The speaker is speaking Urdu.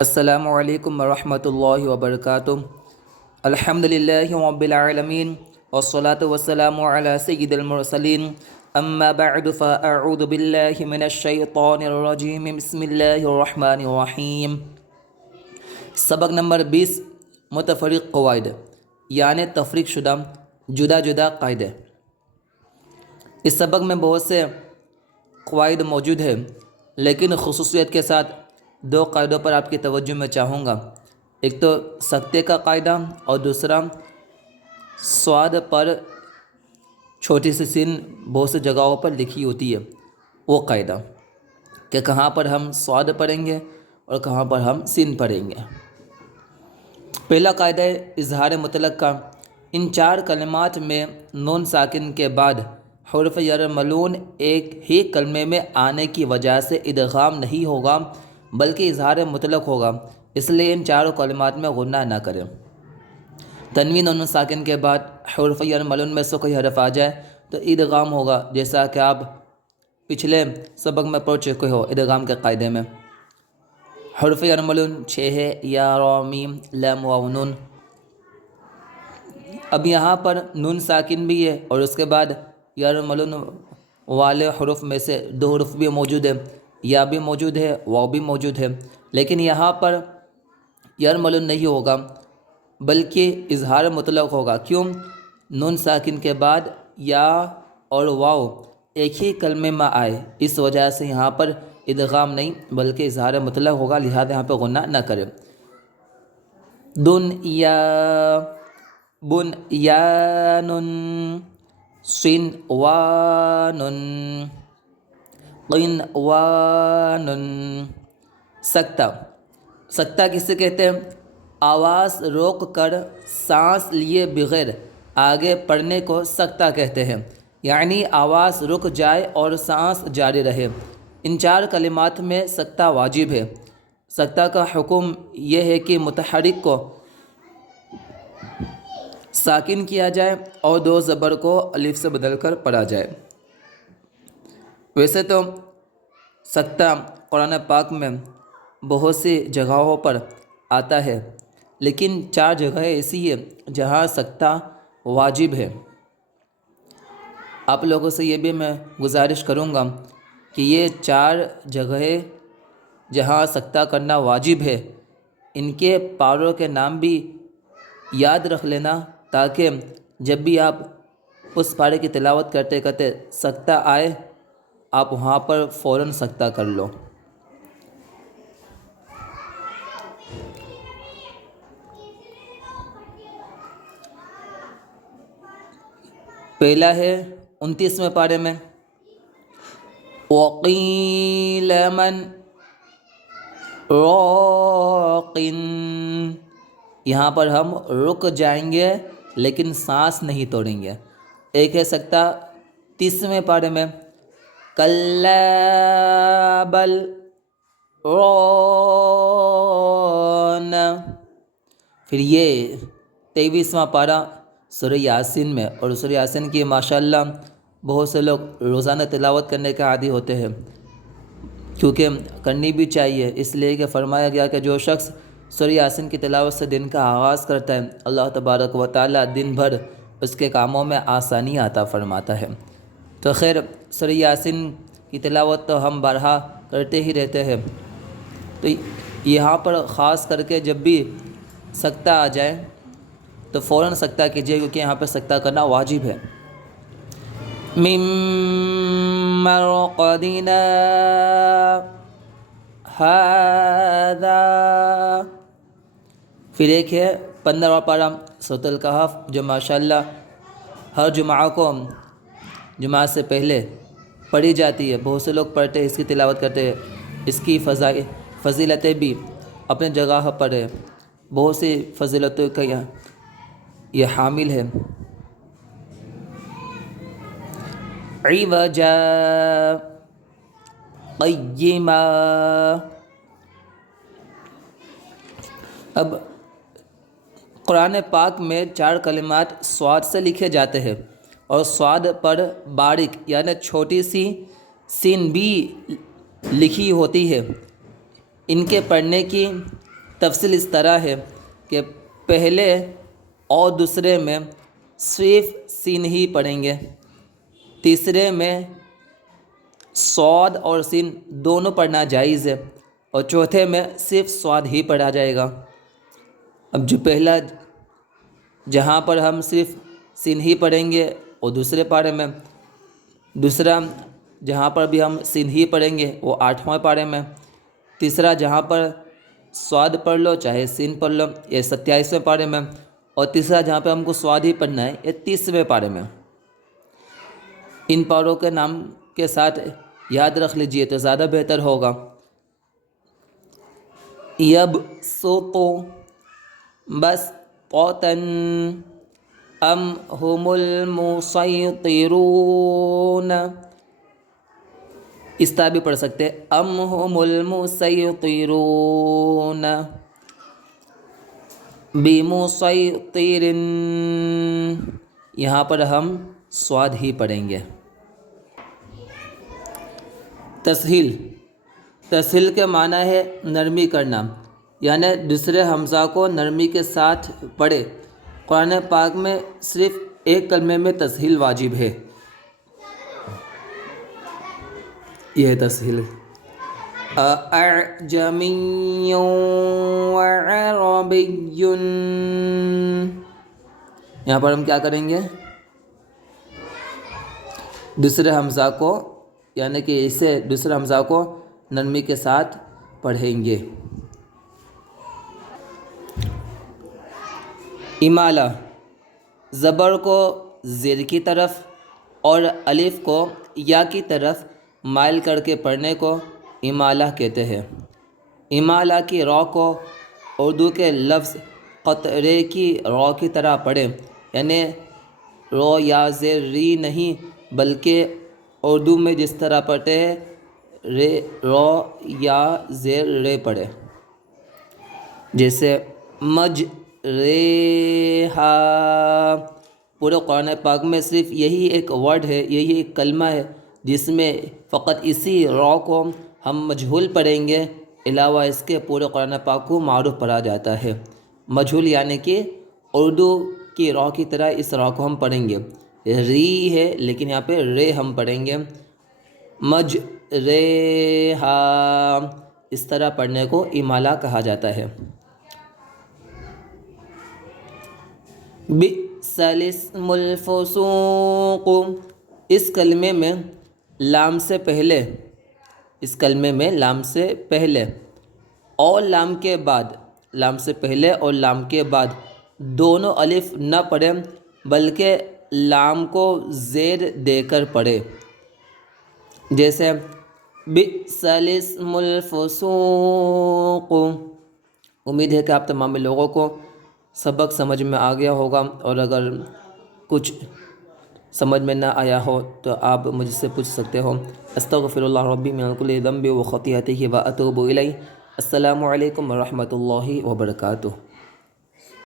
السلام علیکم ورحمۃ اللہ وبرکاتہ۔ الحمد للہ رب العالمین والصلاة والسلام علی سید المرسلین، اما بعد فاعوذ باللہ من الشیطان الرجیم، بسم اللہ الرحمن الرحیم۔ سبق نمبر 20، متفرق قواعد یعنی تفریق شدہ جدا جدا قاعدے۔ اس سبق میں بہت سے قواعد موجود ہیں، لیکن خصوصیت کے ساتھ دو قاعدوں پر آپ کی توجہ میں چاہوں گا۔ ایک تو سکتے کا قاعدہ اور دوسرا صاد پر چھوٹی سی سین بہت سی جگہوں پر لکھی ہوتی ہے، وہ قاعدہ کہ کہاں پر ہم صاد پڑھیں گے اور کہاں پر ہم سین پڑھیں گے۔ پہلا قاعدہ ہے اظہار مطلق کا۔ ان چار کلمات میں نون ساکن کے بعد حرف جر ملون ایک ہی کلمے میں آنے کی وجہ سے ادغام نہیں ہوگا بلکہ اظہار مطلق ہوگا، اس لیے ان چاروں کلمات میں غنہ نہ کریں۔ تنوین نون ساکن کے بعد حرف جر ملون میں سے کوئی حرف آ جائے تو ادغام ہوگا، جیسا کہ آپ پچھلے سبق میں پڑھ چکے ہو۔ ادغام کے قاعدے میں حرف جر ملون 6 ہے، یا را میم لام واو نون۔ اب یہاں پر نون ساکن بھی ہے اور اس کے بعد جر ملون والے حروف میں سے دو حروف بھی موجود ہے، یا بھی موجود ہے، واو بھی موجود ہے، لیکن یہاں پر جر ملون نہیں ہوگا بلکہ اظہار مطلق ہوگا۔ کیوں؟ نون ساکن کے بعد یا اور واو ایک ہی کلمے میں آئے، اس وجہ سے یہاں پر ادغام نہیں بلکہ اظہار مطلق ہوگا، لہذا یہاں پہ غنہ نہ کریں۔ دن یا بن یا نن سن وانن قن وانن۔ سکتہ کسے کہتے ہیں؟ آواز روک کر سانس لیے بغیر آگے پڑھنے کو سکتہ کہتے ہیں، یعنی آواز رک جائے اور سانس جاری رہے۔ ان چار کلمات میں سکتہ واجب ہے۔ سکتہ کا حکم یہ ہے کہ متحرک کو ساکن کیا جائے اور دو زبر کو الف سے بدل کر پڑھا جائے۔ ویسے تو سکتہ قرآن پاک میں بہت سی جگہوں پر آتا ہے، لیکن چار جگہیں ایسی ہیں جہاں سکتہ واجب ہے۔ آپ لوگوں سے یہ بھی میں گزارش کروں گا کہ یہ چار جگہیں جہاں سکتہ کرنا واجب ہے، ان کے پاروں کے نام بھی یاد رکھ لینا، تاکہ جب بھی آپ اس پارے کی تلاوت کرتے کرتے سکتہ آئے آپ وہاں پر فوراً سکتہ کر لو۔ پہلا ہے 29ویں پارے میں وَقِيلَ مَنْ رَاقٍ۔ یہاں پر ہم رک جائیں گے لیکن سانس نہیں توڑیں گے۔ ایک ہے سکتہ 30ویں پارے میں کَلَّا بَلْ رَانَ۔ پھر یہ 23واں پارہ سورہ یاسین میں، اور سورہ یاسین کی ماشاءاللہ بہت سے لوگ روزانہ تلاوت کرنے کے عادی ہوتے ہیں، کیونکہ کرنی بھی چاہیے، اس لیے کہ فرمایا گیا کہ جو شخص سورہ یاسین کی تلاوت سے دن کا آغاز کرتا ہے اللہ تبارک و تعالیٰ دن بھر اس کے کاموں میں آسانی عطا فرماتا ہے۔ تو خیر سورہ یاسین کی تلاوت تو ہم بارہا کرتے ہی رہتے ہیں، تو یہاں پر خاص کر کے جب بھی سکتہ آ جائے تو فوراً سکتہ کیجیے، کیونکہ یہاں پہ سکتہ کرنا واجب ہے۔ مِن مَرْقَدِنَا هَذَا۔ پھر ایک ہے 15واں پارہ سورۃ الکہف، جو ماشاءاللہ ہر جمعہ کو جمعہ سے پہلے پڑھی جاتی ہے، بہت سے لوگ پڑھتے ہیں، اس کی تلاوت کرتے ہیں، اس کی فضیلتیں بھی اپنے جگہ پر ہے، بہت سی فضیلتوں کا یہ حامل ہے۔ عِوَجًا قَيِّمًا۔ اب قرآن پاک میں چار کلمات صاد سے لکھے جاتے ہیں، اور صاد پر باریک یعنی چھوٹی سی سین بھی لکھی ہوتی ہے۔ ان کے پڑھنے کی تفصیل اس طرح ہے کہ پہلے اور دوسرے میں صرف سین ہی پڑھیں گے، تیسرے میں صاد اور سین دونوں پڑھنا جائز ہے، اور چوتھے میں صرف صاد ہی پڑھا جائے گا۔ اب جو پہلا جہاں پر ہم صرف سین ہی پڑھیں گے اور دوسرے پارے میں، دوسرا جہاں پر بھی ہم سین ہی پڑھیں گے وہ 8واں پارے میں، تیسرا جہاں پر صاد پڑھ لو چاہے سین پڑھ لو یہ 27ویں پارے میں، اور تیسرا جہاں پہ ہم کو صاد ہی پڑھنا ہے یہ 30ویں پارے میں۔ ان پاروں کے نام کے ساتھ یاد رکھ لیجئے تو زیادہ بہتر ہوگا۔ یبسط بسطة ام هم المسیطرون، اس طرح بھی پڑھ سکتے ہیں ام هم المسیطرون بمسیطر، یہاں پر ہم صاد ہی پڑھیں گے۔ تسہیل، تسہیل کے معنی ہے نرمی کرنا، یعنی دوسرے حمزہ کو نرمی کے ساتھ پڑھے۔ قرآن پاک میں صرف ایک کلمے میں تسہیل واجب ہے، یہ تسہیل اعجمی وعربی، یہاں پر ہم کیا کریں گے؟ دوسرے حمزہ کو یعنی کہ اسے دوسرے حمزہ کو نرمی کے ساتھ پڑھیں گے۔ امالہ، زبر کو زیر کی طرف اور الف کو یا کی طرف مائل کر کے پڑھنے کو امالہ کہتے ہیں۔ امالہ کی را کو اردو کے لفظ قطرے کی را کی طرح پڑھیں، یعنی رو یا زیر ری نہیں بلکہ اردو میں جس طرح پڑھتے ہیں رے رو یا زیر رے پڑھے، جیسے مجریہا۔ پورے قرآن پاک میں صرف یہی ایک ورڈ ہے، یہی ایک کلمہ ہے جس میں فقط اسی را کو ہم مجہول پڑھیں گے، علاوہ اس کے پورے قرآن پاک کو معروف پڑھا جاتا ہے۔ مجہول یعنی کہ اردو کی را کی طرح اس را کو ہم پڑھیں گے، ری ہے لیکن یہاں پہ رے ہم پڑھیں گے، مجریہا، اس طرح پڑھنے کو امالہ کہا جاتا ہے۔ بئس الاسم الفسوق، اس کلمے میں لام سے پہلے، اس کلمے میں لام سے پہلے اور لام کے بعد، لام سے پہلے اور لام کے بعد دونوں الف نہ پڑھیں بلکہ لام کو زیر دے کر پڑھے، جیسے بئس الاسم الفسوق۔ امید ہے کہ آپ تمام لوگوں کو سبق سمجھ میں آ گیا ہوگا، اور اگر کچھ سمجھ میں نہ آیا ہو تو آپ مجھ سے پوچھ سکتے ہو۔ استغفر اللہ ربی من کل ذنب و خطیئتہ و اتوب الیہ۔ السلام علیکم ورحمۃ اللہ وبرکاتہ۔